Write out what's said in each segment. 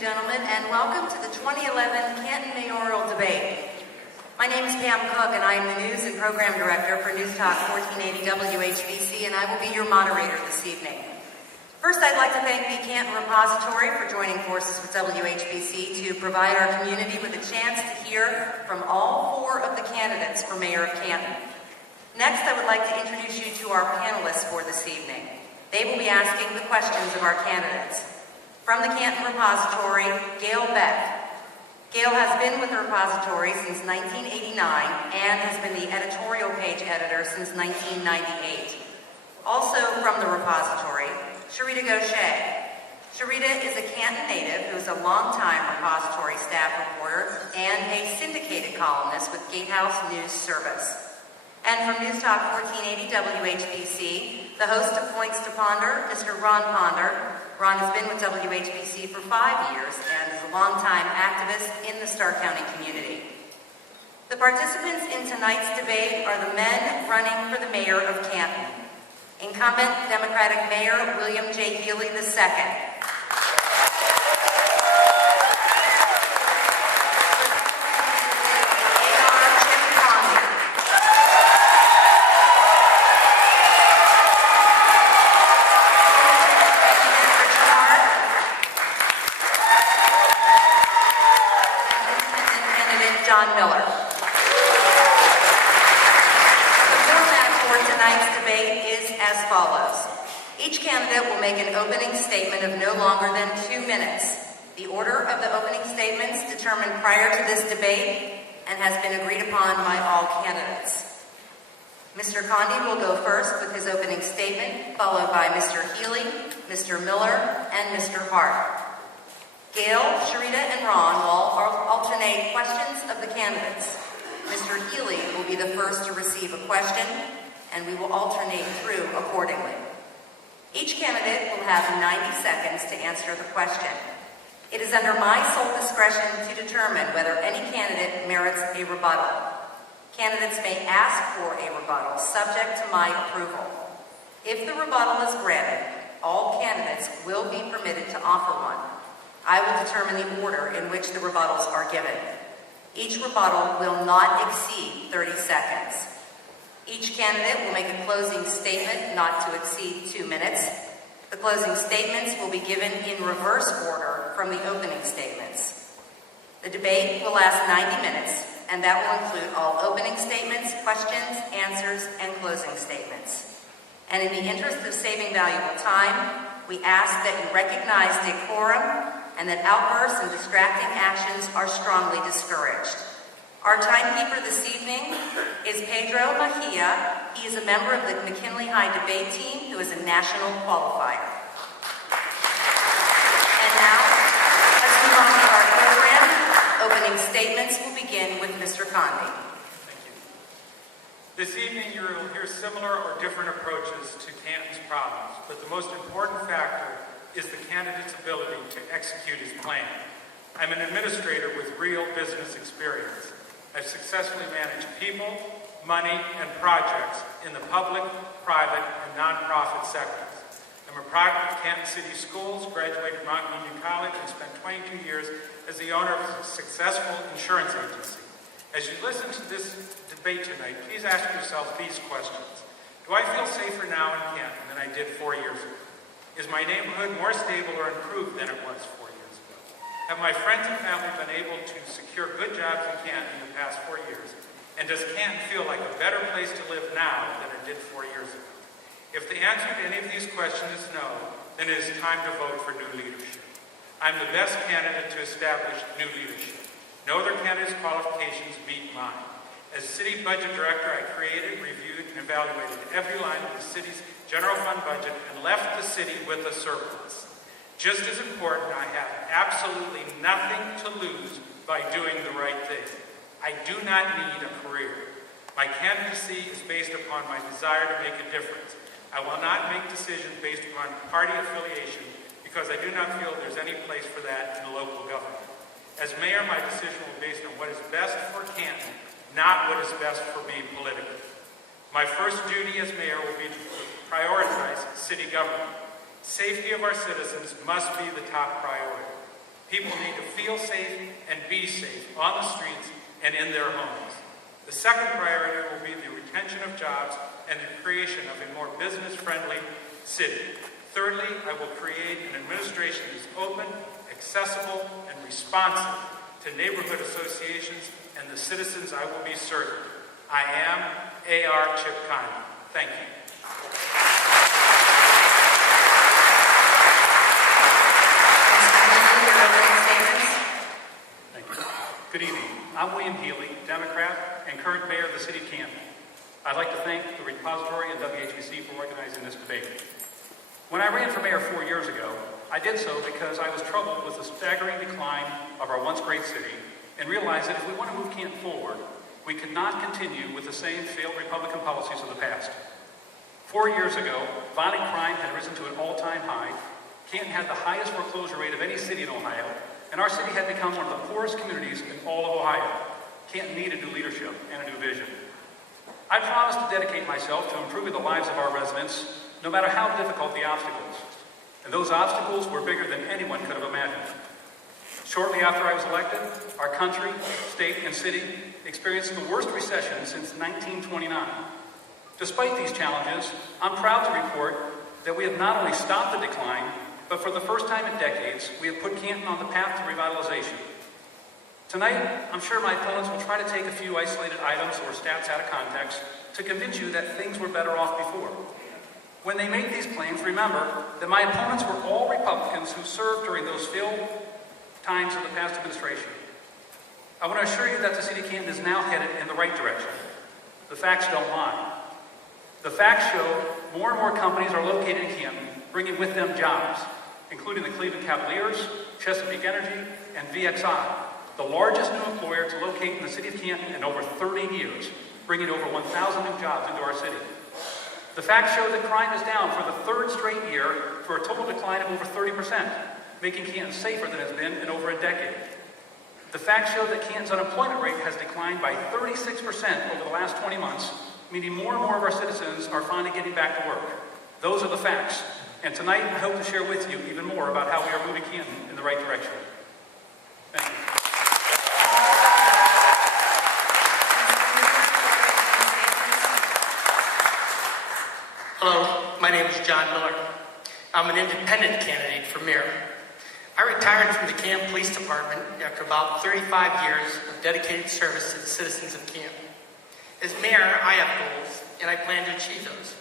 gentlemen, and welcome to the 2011 Canton Mayoral Debate. My name is Pam Cook, and I am the News and Program Director for News Talk 1480 WHBC, and I will be your moderator this evening. First, I'd like to thank the Canton Repository for joining forces with WHBC to provide our community with a chance to hear from all four of the candidates for Mayor of Canton. Next, I would like to introduce you to our panelists for this evening. They will be asking the questions of our candidates. From the Canton Repository, Gail Beck. Gail has been with the repository since 1989 and has been the editorial page editor since 1998. Also from the repository, Sharita Gaucher. Sharita is a Canton native who is a longtime repository staff reporter and a syndicated columnist with Gatehouse News Service. And from News Talk 1480 WHBC, the host of Points to Ponder, Mr. Ron Ponder. Ron has been with WHBC for 5 years and is a longtime activist in the Stark County community. The participants in tonight's debate are the men running for the mayor of Canton. Incumbent Democratic Mayor William J. Healy II. Each candidate will make an opening statement of no longer than 2 minutes. The order of the opening statements determined prior to this debate and has been agreed upon by all candidates. Mr. Condi will go first with his opening statement, followed by Mr. Healy, Mr. Miller, and Mr. Hart. Gail, Sharita, and Ron will alternate questions of the candidates. Mr. Healy will be the first to receive a question, and we will alternate through accordingly. Each candidate will have 90 seconds to answer the question. It is under my sole discretion to determine whether any candidate merits a rebuttal. Candidates may ask for a rebuttal subject to my approval. If the rebuttal is granted, all candidates will be permitted to offer one. I will determine the order in which the rebuttals are given. Each rebuttal will not exceed 30 seconds. Each candidate will make a closing statement not to exceed 2 minutes. The closing statements will be given in reverse order from the opening statements. The debate will last 90 minutes, and that will include all opening statements, questions, answers, and closing statements. And in the interest of saving valuable time, we ask that you recognize decorum and that outbursts and distracting actions are strongly discouraged. Our timekeeper this evening is Pedro Mejia. He is a member of the McKinley High debate team who is a national qualifier. And now, let's move on to our program. Opening statements will begin with Mr. Condi. Thank you. This evening you will hear similar or different approaches to Canton's problems, but the most important factor is the candidate's ability to execute his plan. I'm an administrator with real business experience. I've successfully managed people, money, and projects in the public, private, and nonprofit sectors. I'm a product of Canton City Schools, graduated from Mount Union College, and spent 22 years as the owner of a successful insurance agency. As you listen to this debate tonight, please ask yourself these questions. Do I feel safer now in Canton than I did 4 years ago? Is my neighborhood more stable or improved than it was 4 years ago? Have my friends and family been able to secure good jobs in Canton in the past 4 years? And does Canton feel like a better place to live now than it did 4 years ago? If the answer to any of these questions is no, then it is time to vote for new leadership. I'm the best candidate to establish new leadership. No other candidate's qualifications beat mine. As city budget director, I created, reviewed, and evaluated every line of the city's general fund budget and left the city with a surplus. Just as important, I have absolutely nothing to lose by doing the right thing. I do not need a career. My candidacy is based upon my desire to make a difference. I will not make decisions based upon party affiliation because I do not feel there's any place for that in local government. As mayor, my decision will be based on what is best for Canton, not what is best for me politically. My first duty as mayor will be to prioritize city government. Safety of our citizens must be the top priority. People need to feel safe and be safe on the streets and in their homes. The second priority will be the retention of jobs and the creation of a more business-friendly city. Thirdly, I will create an administration that is open, accessible, and responsive to neighborhood associations and the citizens I will be serving. I am A.R. Chip Conley. Thank you. Thank you. Good evening. I'm William Healy, Democrat and current mayor of the city of Canton. I'd like to thank the Repository and WHBC for organizing this debate. When I ran for mayor 4 years ago, I did so because I was troubled with the staggering decline of our once great city and realized that if we want to move Canton forward, we could not continue with the same failed Republican policies of the past. 4 years ago, violent crime had risen to an all-time high. Canton had the highest foreclosure rate of any city in Ohio, and our city had become one of the poorest communities in all of Ohio. Canton needed new leadership and a new vision. I promised to dedicate myself to improving the lives of our residents, no matter how difficult the obstacles. And those obstacles were bigger than anyone could have imagined. Shortly after I was elected, our country, state, and city experienced the worst recession since 1929. Despite these challenges, I'm proud to report that we have not only stopped the decline, but for the first time in decades, we have put Canton on the path to revitalization. Tonight, I'm sure my opponents will try to take a few isolated items or stats out of context to convince you that things were better off before. When they make these claims, remember that my opponents were all Republicans who served during those failed times of the past administration. I want to assure you that the city of Canton is now headed in the right direction. The facts don't lie. The facts show more and more companies are located in Canton, bringing with them jobs, including the Cleveland Cavaliers, Chesapeake Energy, and VXI, the largest new employer to locate in the city of Canton in over 30 years, bringing over 1,000 new jobs into our city. The facts show that crime is down for the third straight year for a total decline of over 30%, making Canton safer than it's been in over a decade. The facts show that Canton's unemployment rate has declined by 36% over the last 20 months, meaning more and more of our citizens are finally getting back to work. Those are the facts. And tonight, I hope to share with you even more about how we are moving Canton in the right direction. Thank you. Hello, my name is John Miller. I'm an independent candidate for mayor. I retired from the Canton Police Department after about 35 years of dedicated service to the citizens of Canton. As mayor, I have goals, and I plan to achieve those.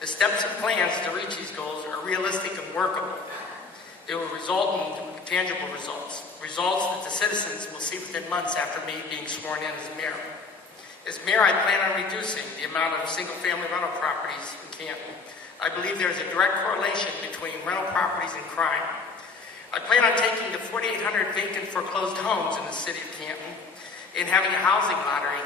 The steps and plans to reach these goals are realistic and workable. They will result in tangible results that the citizens will see within months after me being sworn in as mayor. As mayor, I plan on reducing the amount of single-family rental properties in Canton. I believe there is a direct correlation between rental properties and crime. I plan on taking the 4,800 vacant foreclosed homes in the city of Canton and having a housing lottery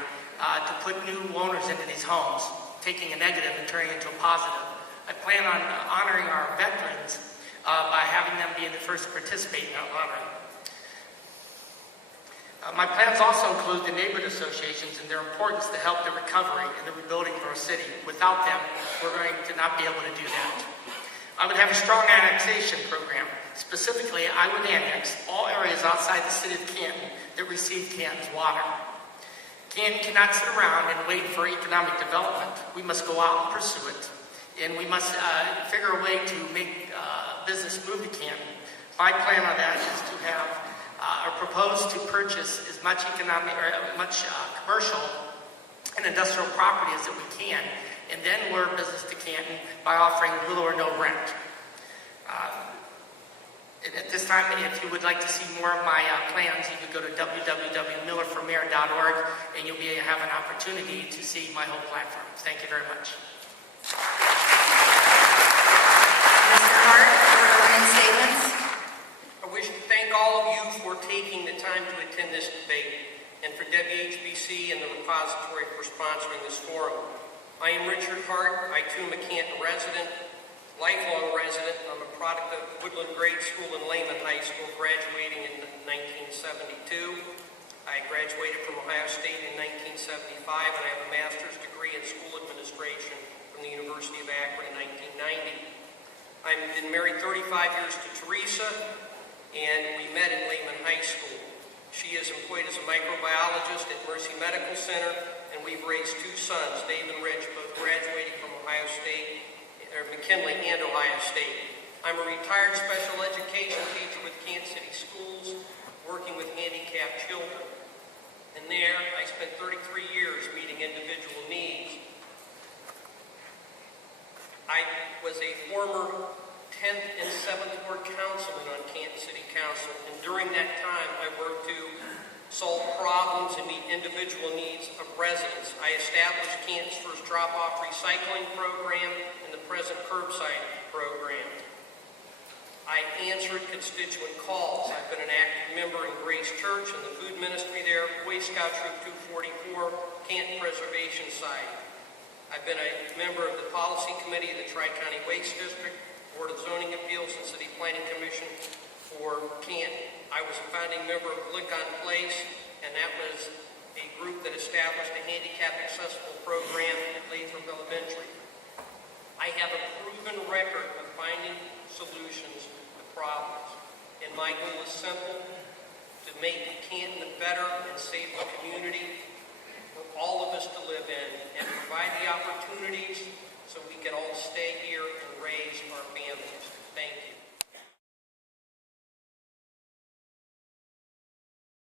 to put new owners into these homes, taking a negative and turning it into a positive. I plan on honoring our veterans by having them be the first to participate in that lottery. My plans also include the neighborhood associations and their importance to help the recovery and the rebuilding of our city. Without them, we're going to not be able to do that. I would have a strong annexation program. Specifically, I would annex all areas outside the city of Canton that receive Canton's water. Canton cannot sit around and wait for economic development. We must go out and pursue it, and we must figure a way to make business move to Canton. My plan on that is to have or propose to purchase as much commercial and industrial property as that we can, and then lure business to Canton by offering little or no rent. And at this time, if you would like to see more of my plans, you can go to www.millerformayor.org, and you'll have an opportunity to see my whole platform. Thank you very much. Mr. Hart, your opening statements. I wish to thank all of you for taking the time to attend this debate, and for WHBC and the Repository for sponsoring this forum. I am Richard Hart. I too am a Canton resident, lifelong resident. I'm a product of Woodland Grade School and Lehman High School, graduating in 1972. I graduated from Ohio State in 1975, and I have a master's degree in school administration from the University of Akron in 1990. I've been married 35 years to Teresa, and we met in Lehman High School. She is employed as a microbiologist at Mercy Medical Center, and we've raised two sons, Dave and Rich, both graduating from Ohio State, or McKinley and Ohio State. I'm a retired special education teacher with Kansas City Schools, working with handicapped children. And there, I spent 33 years meeting individual needs. I was a former 10th and 7th Ward councilman on Kansas City Council, and during that time, I worked to solve problems and meet individual needs of residents. I established Canton's first drop-off recycling program and the present curbside program. I answered constituent calls. I've been an active member in Grace Church and the food ministry there, Boy Scout Troop 244, Canton Preservation Site. I've been a member of the Policy Committee of the Tri-County Waste District, Board of Zoning Appeals, and City Planning Commission for Canton. I was a founding member of Lincoln Place, and that was a group that established a handicap accessible program at Lathrop Elementary. I have a proven record of finding solutions to problems, and my goal is simple: to make Canton a better and safer community for all of us to live in, and provide the opportunities so we can all stay here and raise our families. Thank you.